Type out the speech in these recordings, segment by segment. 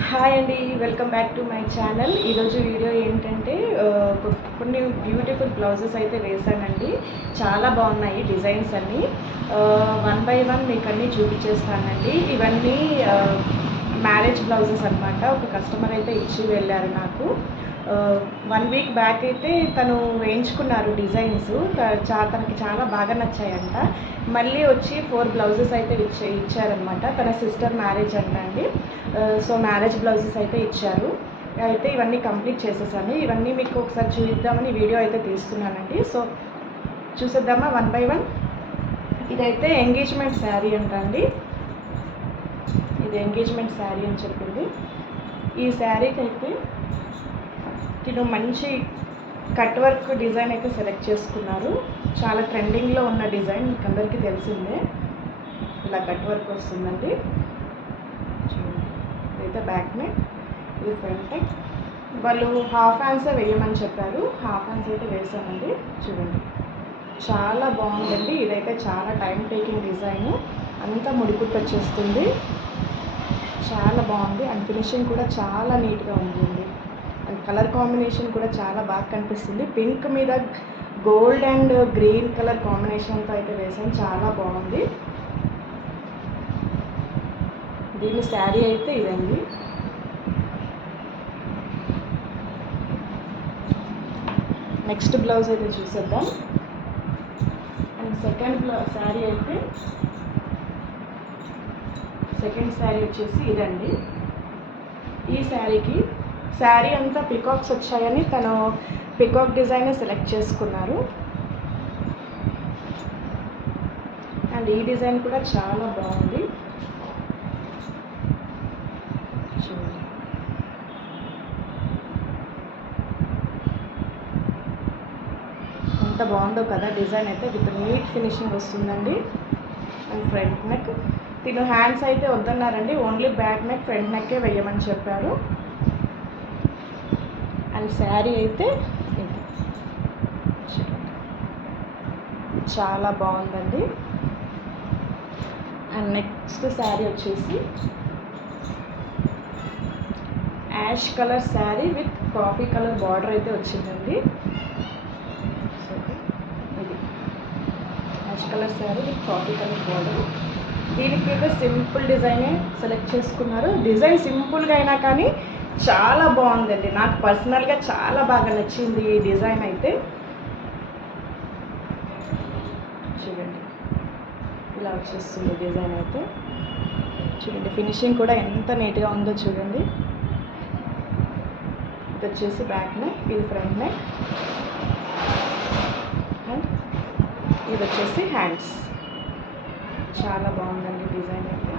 Hi అండి, welcome back to my channel. ఈరోజు video ఏంటంటే కొన్ని బ్యూటిఫుల్ బ్లౌజెస్ అయితే వేసానండి. చాలా బాగున్నాయి డిజైన్స్ అన్నీ. వన్ బై వన్ మీకు అన్నీ చూపించేస్తానండి. ఇవన్నీ మ్యారేజ్ బ్లౌజెస్ అనమాట. ఒక కస్టమర్ అయితే ఇచ్చి వెళ్ళారు నాకు. 1 వీక్ బ్యాక్ అయితే తను వేయించుకున్నారు డిజైన్స్. తనకి చాలా బాగా నచ్చాయంట. మళ్ళీ వచ్చి 4 బ్లౌజెస్ అయితే ఇచ్చారనమాట. తన సిస్టర్ మ్యారేజ్ అంట అండి. సో మ్యారేజ్ బ్లౌజెస్ అయితే ఇచ్చారు. అయితే ఇవన్నీ కంప్లీట్ చేసేసాను. ఇవన్నీ మీకు ఒకసారి చూద్దామని వీడియో అయితే తీస్తున్నానండి. సో చూసేద్దామా వన్ బై వన్. ఇదైతే ఎంగేజ్మెంట్ శారీ అంట అండి. ఇది ఎంగేజ్మెంట్ శారీ అని చెప్పింది. ఈ శారీకి అయితే తిను మంచి కట్ వర్క్ డిజైన్ అయితే సెలెక్ట్ చేసుకున్నారు. చాలా ట్రెండింగ్లో ఉన్న డిజైన్ మీకు అందరికీ తెలిసిందే. ఇలా కట్ వర్క్ వస్తుందండి. ఇదైతే బ్యాక్ నెక్, ఇది ఫ్రంట్ నెక్. వాళ్ళు హాఫ్ హ్యాండ్సే వేయమని చెప్పారు. హాఫ్ హ్యాండ్స్ అయితే వేసామండి. చూడండి, చాలా బాగుందండి. ఇదైతే చాలా టైం టేకింగ్ డిజైన్. అంతా ముడికుట్టు వచ్చేస్తుంది. చాలా బాగుంది. అండ్ ఫినిషింగ్ కూడా చాలా నీట్గా ఉంటుంది. అండ్ కలర్ కాంబినేషన్ కూడా చాలా బాగా కనిపిస్తుంది. పింక్ మీద గోల్డ్ అండ్ గ్రీన్ కలర్ కాంబినేషన్తో అయితే వేసాను. చాలా బాగుంది. దీని శారీ అయితే ఇదండి. నెక్స్ట్ బ్లౌజ్ అయితే చూసేద్దాం. అండ్ సెకండ్ శారీ వచ్చేసి ఇదండి. ఈ శారీ అంతా పికాక్స్ వచ్చాయని తను పికాక్ డిజైన్ సెలెక్ట్ చేసుకున్నారు. అండ్ ఈ డిజైన్ కూడా చాలా బాగుంది. చూడండి, ఎంత బాగుందో కదా డిజైన్ అయితే. విత్ నీట్ ఫినిషింగ్ వస్తుందండి. అండ్ ఫ్రంట్ నెక్, తిను హ్యాండ్స్ అయితే వద్దన్నారండి. ఓన్లీ బ్యాక్ నెక్, ఫ్రంట్ నెక్కే వేయమని చెప్పారు. అండ్ శారీ అయితే ఇది చాలా బాగుందండి. అండ్ నెక్స్ట్ శారీ వచ్చేసి ash colour sari with coffee colour border అయితే వచ్చిందండి. ఇది ash colour sari with coffee colour border. దీనికైతే సింపుల్ డిజైనే సెలెక్ట్ చేసుకున్నారు. డిజైన్ సింపుల్గా అయినా కానీ చాలా బాగుందండి. నాకు పర్సనల్గా చాలా బాగా నచ్చింది ఈ డిజైన్ అయితే. చూడండి, ఇలా వచ్చేస్తుంది డిజైన్ అయితే. చూడండి, ఫినిషింగ్ కూడా ఎంత నీట్గా ఉందో చూడండి. ఇది వచ్చేసి బ్యాక్ నెక్, ఇది ఫ్రంట్ నెక్, అండ్ ఇది వచ్చేసి హ్యాండ్స్. చాలా బాగుందండి డిజైన్ అయితే.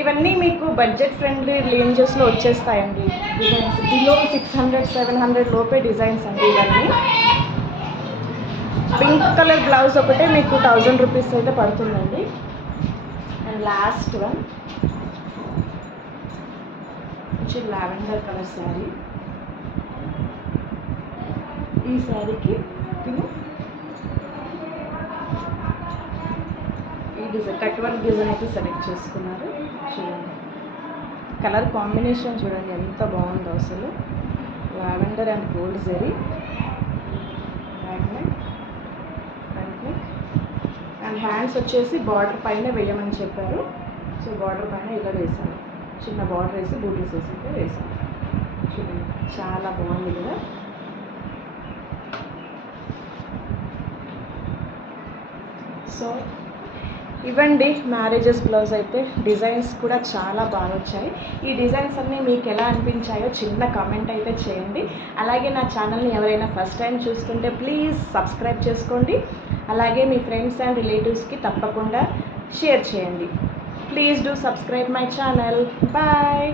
ఇవన్నీ మీకు బడ్జెట్ ఫ్రెండ్లీ రేంజెస్లో వచ్చేస్తాయండి. డిజైన్స్ బిలో 600-700 లోపే డిజైన్స్ అండి ఇవన్నీ. పింక్ కలర్ బ్లౌజ్ ఒకటే మీకు 1000 రూపీస్ అయితే పడుతుందండి. అండ్ లాస్ట్ వన్ వచ్చి లావెండర్ కలర్ శారీ. ఈ శారీకి ఈ డిజైన్ కట్ వర్క్ డిజైన్ అయితే సెలెక్ట్ చేసుకున్నారు. చూడండి, కలర్ కాంబినేషన్ చూడండి ఎంత బాగుందో అసలు. Lavender and gold zari. Back neck, front neck, and hands వచ్చేసి బార్డర్ పైన వేయమని చెప్పారు. సో బార్డర్ పైన ఇలా వేసాను. చిన్న బార్డర్ వేసి బూటీస్ వేసి అయితే వేసాను. చూడండి, చాలా బాగుంది కదా. సో ఇవ్వండి మ్యారేజెస్ బ్లౌజ్ అయితే. డిజైన్స్ కూడా చాలా బాగా వచ్చాయి. ఈ డిజైన్స్ అన్నీ మీకు ఎలా అనిపించాయో చిన్న కామెంట్ అయితే చేయండి. అలాగే నా ఛానల్ని ఎవరైనా ఫస్ట్ టైం చూస్తుంటే ప్లీజ్ సబ్స్క్రైబ్ చేసుకోండి. అలాగే మీ ఫ్రెండ్స్ అండ్ రిలేటివ్స్కి తప్పకుండా షేర్ చేయండి. Please do subscribe my channel. Bye.